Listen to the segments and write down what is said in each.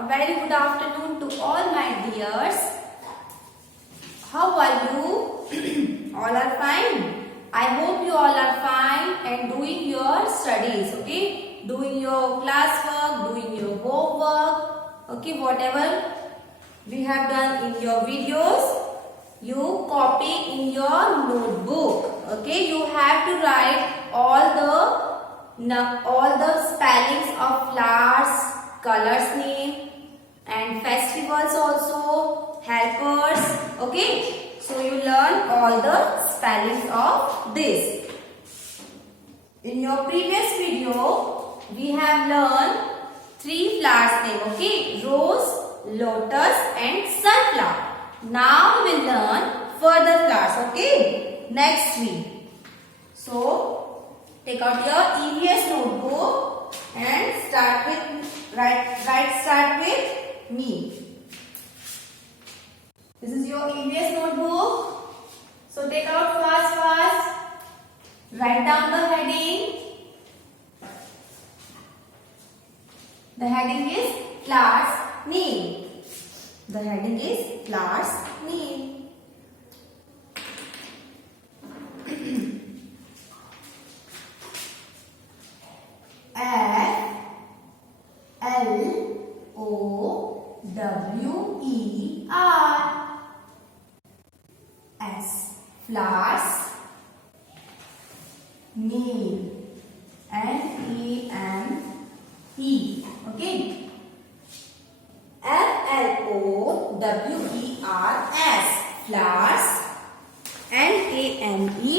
A very good afternoon to all my dears. How are you? All are fine. I hope you all are fine and doing your studies, okay? Doing your classwork, doing your homework, okay? Whatever we have done in your videos, you copy in your notebook, okay? You have to write all the spellings of flowers, colors name and festivals also, helpers, okay? So you learn all the spellings of this. In your previous video, we have learned 3 flowers name, okay? Rose, lotus and sunflower. Now we will learn further flowers, okay? Next week. So take out your EVS notebook and start with me. This is your EVS notebook. So take out fast. Write down the heading. The heading is flowers name. The heading is flowers name. Flower. S. Flowers. Name. N-E-M-E. Okay. Flowers. Flowers. N-A-M-E.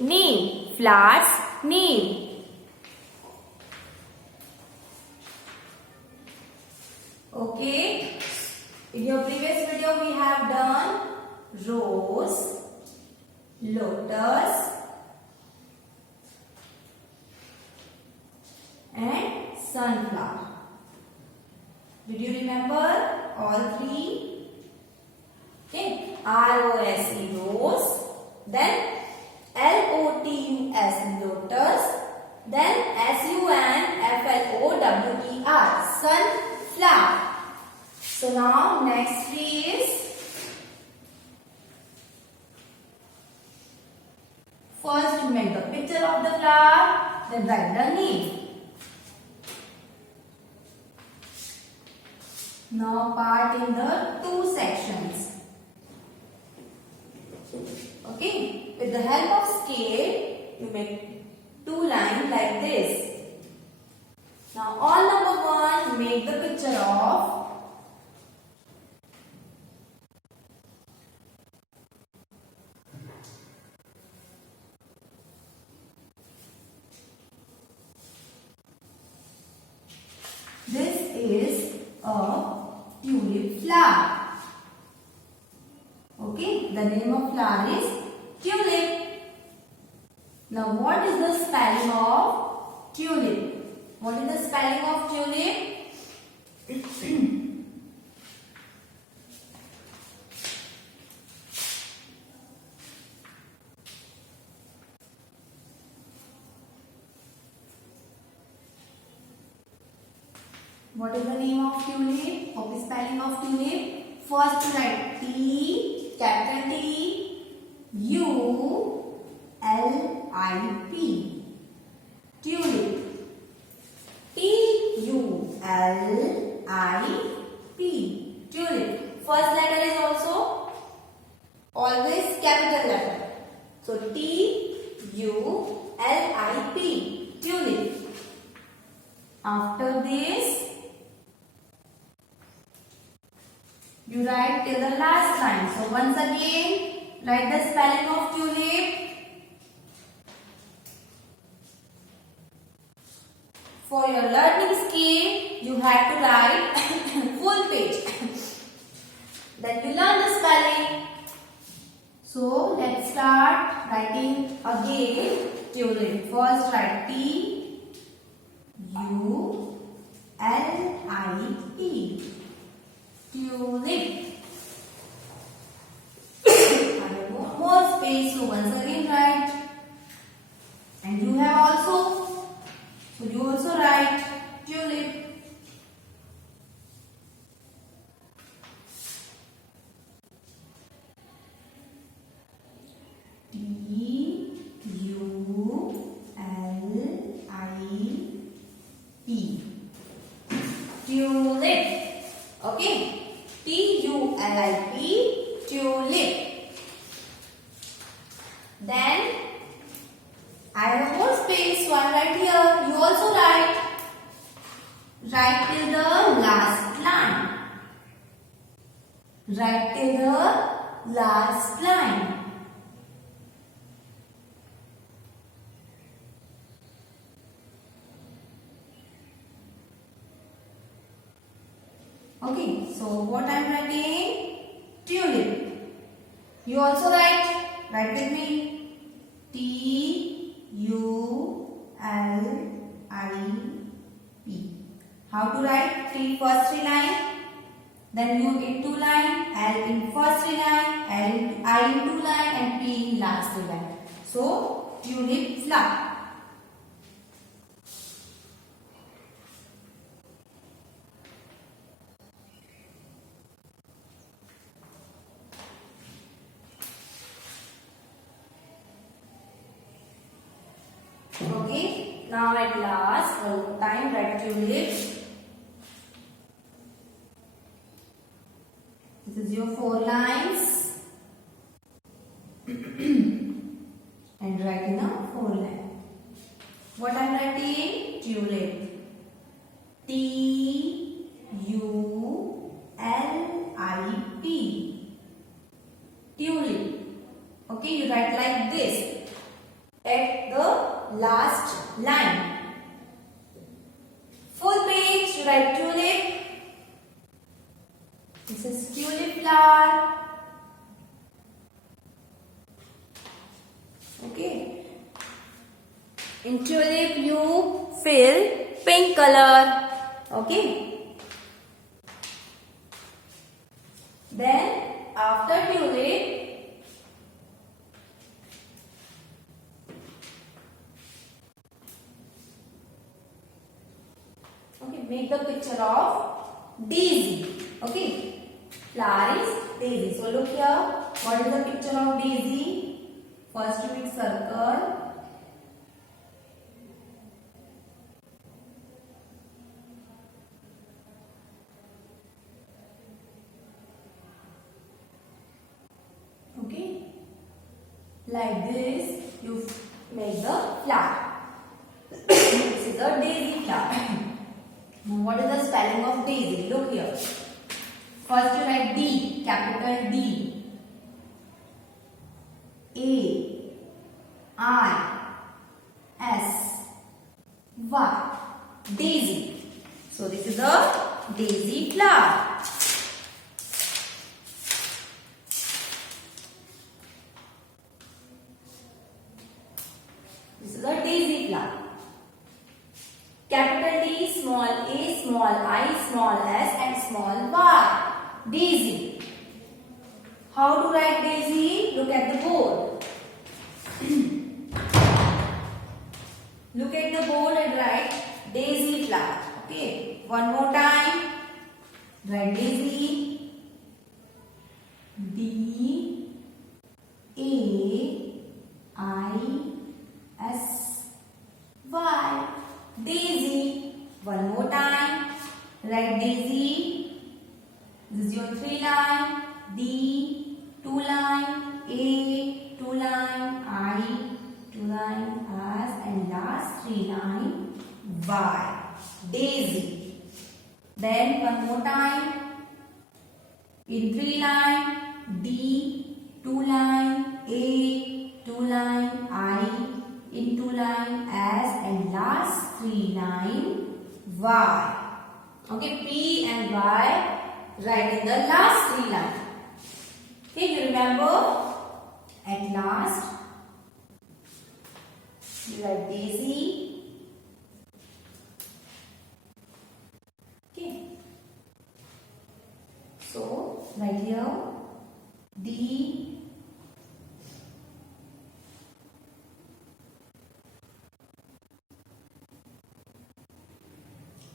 Name. Flowers. Name. Okay. In your previous video we have done rose, lotus and sunflower. Did you remember all 3? Okay. R-O-S-E rose, then L-O-T-U-S lotus, then S-U-N-F-L-O-W-E-R sunflower. So now next is first you make the picture of the flower, then write the name. Now part in the 2 sections. Okay, with the help of scale you make 2 lines like this. Now on number 1 make the picture of this is a tulip flower. Okay, the name of flower is tulip. Now what is the spelling of tulip? What is the spelling of tulip? What is the name of tulip? What is the spelling of tulip? First write T, capital T, U, L, I, P. Tulip. T, U, L, I, P. Tulip. First letter is also always capital letter. So T, U, L, I, P. Tulip. After this, you write till the last line. So once again, write the spelling of tulip. For your learning skill, you have to write full page. Then you learn the spelling. So let's start writing again tulip. First write T, U, L, I, P. Tulip. I have more space, so once again write. And you have also. So you also write tulip. Okay, TULIP, tulip. Then I have more space, so I write here. You also write. Write till the last line. Write till the last line. Okay, so what I am writing? Tulip. You also write. Write with me. TULIP. How to write? First three line. Then U in two line, L in first three line, I in two line, and P in last three line. So tulip flower. Okay, now at last, one more time, write tulip. This is your 4 lines. And write in a 4 line. What I am writing? Tulip. TULIP. Tulip. Okay, you write like this. At the last line. Full page, you write tulip. This is tulip flower. Okay. In tulip, you fill pink color. Okay. Then, after tulip, make the picture of daisy. Okay, flower is daisy. So look here. What is the picture of daisy? First you make circle. Okay, like this you make the flower. This is the daisy flower. Now, what is the spelling of daisy? Look here. First you write D, capital D. A-I-S-Y. Daisy. So this is the daisy flower. This is the daisy flower. Capital D, small a, small I, small s and small y. Daisy. How to write daisy? Look at the board. Look at the board and write daisy flower. Okay. One more time. Write daisy. D A I S Y. Daisy. One more time. Write daisy. This is your 3 line. D, 2 line. A, 2 line. I, 2 line. S and last 3 line. Y. Daisy. Then one more time. In 3 line. D, 2 line. A, 2 line. I, in 2 line. S and last 3 line. Y. Okay, P and Y write in the last 3 lines. Okay, you remember? At last, you write daisy. Okay. So, right here, D,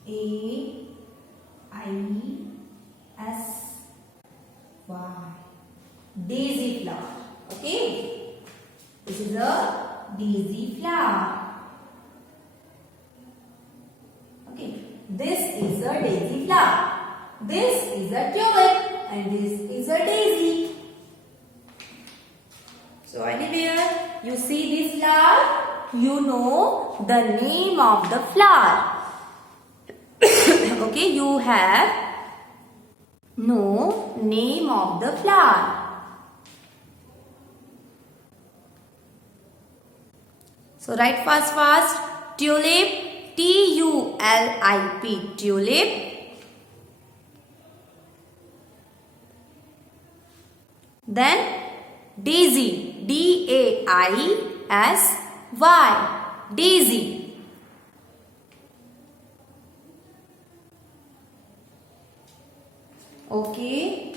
A, I, S, Y. Daisy flower. Okay. This is a daisy flower. Okay. This is a daisy flower. This is a tulip and this is a daisy. So anywhere you see this flower, you know the name of the flower. Okay, you have no name of the flower. So write fast. Tulip, T-U-L-I-P, tulip. Then daisy, D-A-I-S-Y, daisy. Okay,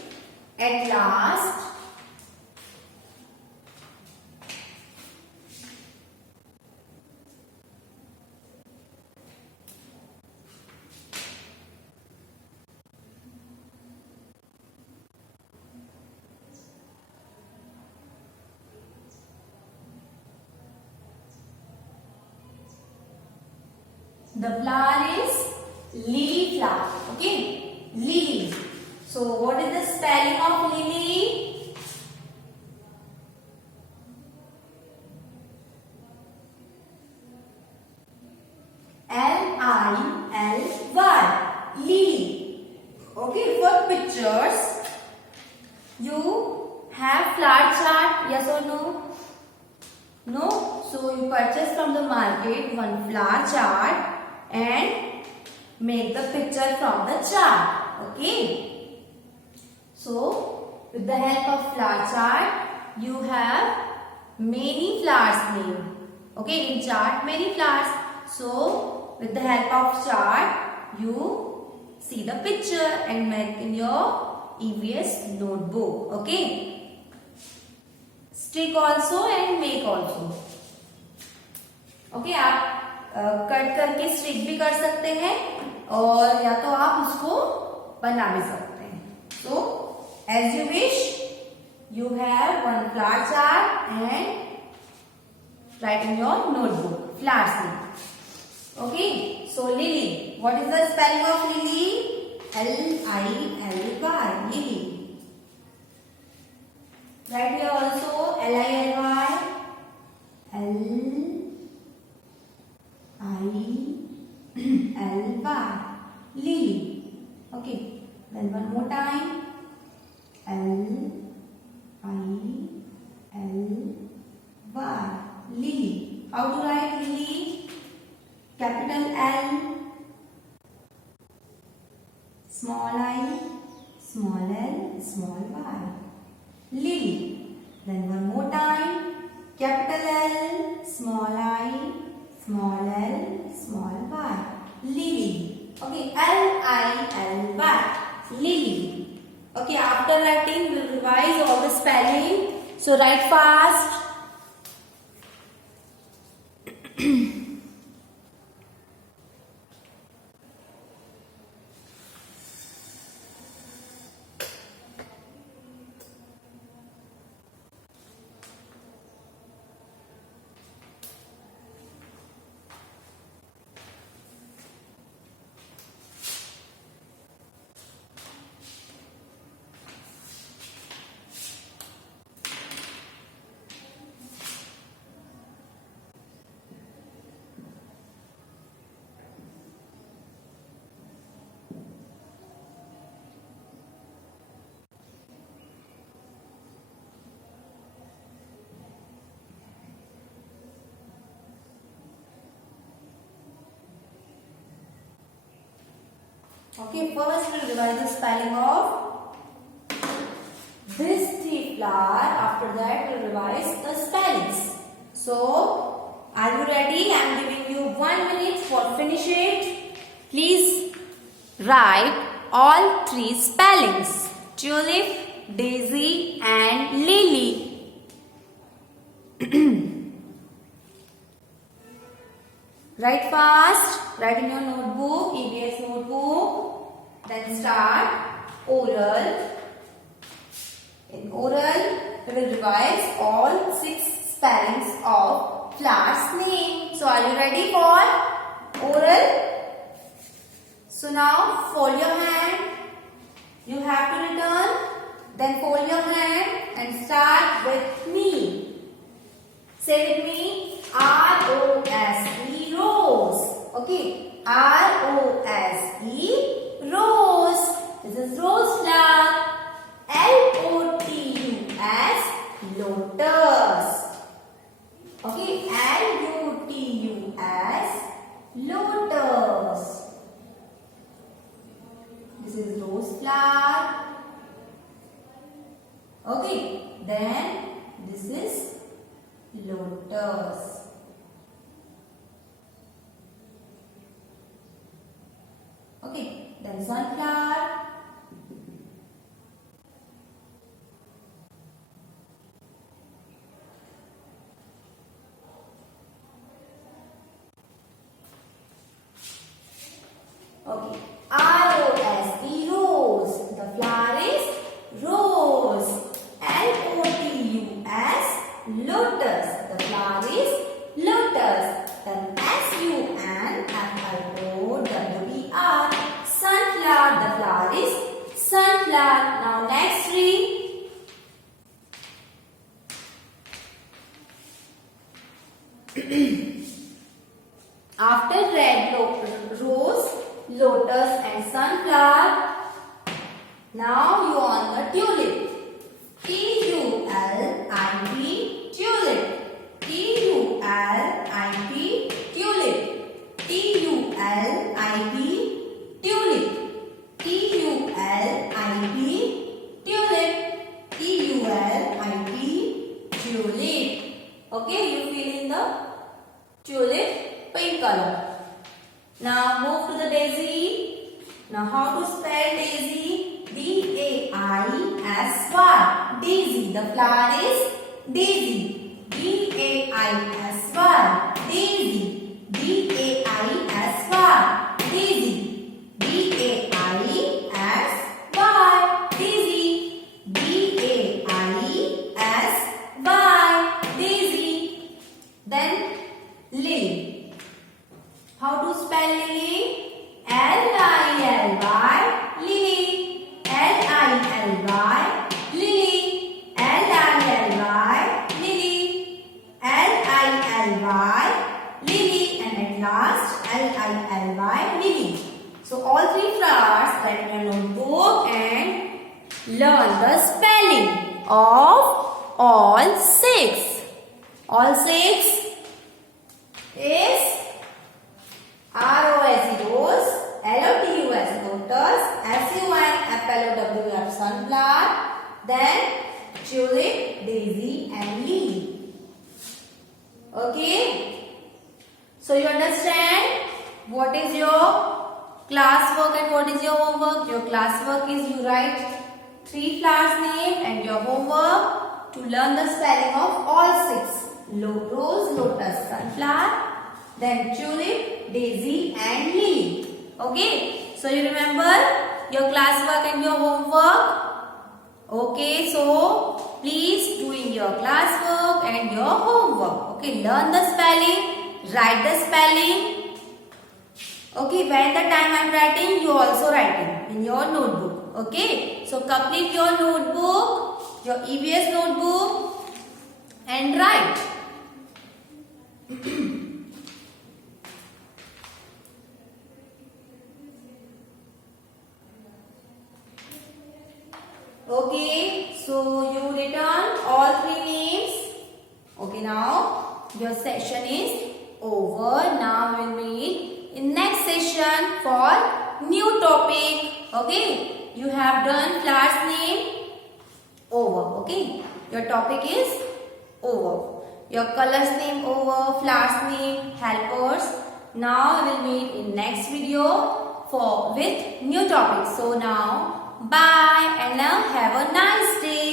at last the flower is lily flower. Okay, lily. So what is the spelling of lily? L-I-L-Y, lily. Okay, for pictures, you have flower chart, yes or no? No? So you purchase from the market one flower chart and make the picture from the chart. Okay. So with the help of flower chart, you have many flowers name. Okay, in chart many flowers. So with the help of chart, you see the picture and make in your EVS notebook. Okay. Stick also and make also. Okay, आप cut करके stick भी कर सकते हैं और या तो आप उसको बना भी सकते हैं. So as you wish, you have one flower chart and write in your notebook flowers name. Okay, so lily. What is the spelling of lily? L-I-L-Y, lily. Write here also L-I-L-Y, L-I-L-Y, lily. Okay, then one more time, L-I-L-Y, lily. How to write lily? Capital L, small I, small l, small y. Lily. Then one more time. Capital L, small I, small l, small y. Lily. Okay, L-I-L-Y. Lily. Okay, after writing, we'll revise all the spelling. So write fast. Okay, first we'll revise the spelling of this three flower. After that, we'll revise the spellings. So, are you ready? I am giving you 1 minute for finish it. Please write all three spellings: tulip, daisy, and lily. Write fast. Write in your notebook, EVS notebook. Then start oral. In oral, we will revise all 6 spellings of flowers name. So, are you ready for oral? So, now fold your hand You have to return. Then fold your hand and start with me. Say with me. R-O-S-E, rose. Okay. R-O-S-E, rose. This is rose flower. L-O-T-U-S, lotus. Okay. L-U-T-U-S, lotus. This is rose flower. Okay. Then this is lotus. Okay. Then sunflower. Okay. R-O-S-E, rose. The flower is rose. L-O-T-U-S, lotus. The flower is lotus. Then S-U-N-F-L-O-W-E-R, sunflower. The flower is sunflower. Now next read. After red, rose, lotus and sunflower, now you on the tulip. T-U-L-I-P, tulip. T-U-L-I-P, tulip. T-U-L-I-P, tulip. T-U-L-I-P, tulip. T-U-L-I-P, tulip. Okay, you fill in the tulip pink color. Now move to the daisy. Now how to spell daisy? D-A-I-S-Y. Daisy. The flower is daisy. D-A-I-S-Y. Daisy. D-A-I-S-Y. Daisy. D-A-I-S-Y. Daisy. D-A-I-S-Y. Daisy. Then lily. How to spell lily? L-I-L-Y, lily. L-I-L-Y, lily. L-I-L-Y, lily. L-I-L-Y, lily. And at last, L-I-L-Y, lily. So all three flowers, write in your notebook and learn the spelling of all six. All six is R-O-S-E, rose, L-O-T-U-S, lotus, S-U-N-F-L-O-W-R, sunflower, then tulip, daisy and lily. Okay? So you understand what is your classwork and what is your homework? Your classwork is you write three flowers name and your homework to learn the spelling of all six. Rose, lotus, sunflower, then tulip, daisy and lily. Okay, so you remember your classwork and your homework. Okay, so please doing your classwork and your homework. Okay, learn the spelling, write the spelling. Okay, when the time I am writing, you also writing in your notebook. Okay, so complete your notebook, your EVS notebook and write. Okay, so you return all three names. Okay, now your session is over. Now we'll meet in next session for new topic. Okay, you have done class name over. Okay, your topic is over. Your colors name over, flowers name, helpers. Now we'll meet in next video with new topics. So now bye and now have a nice day.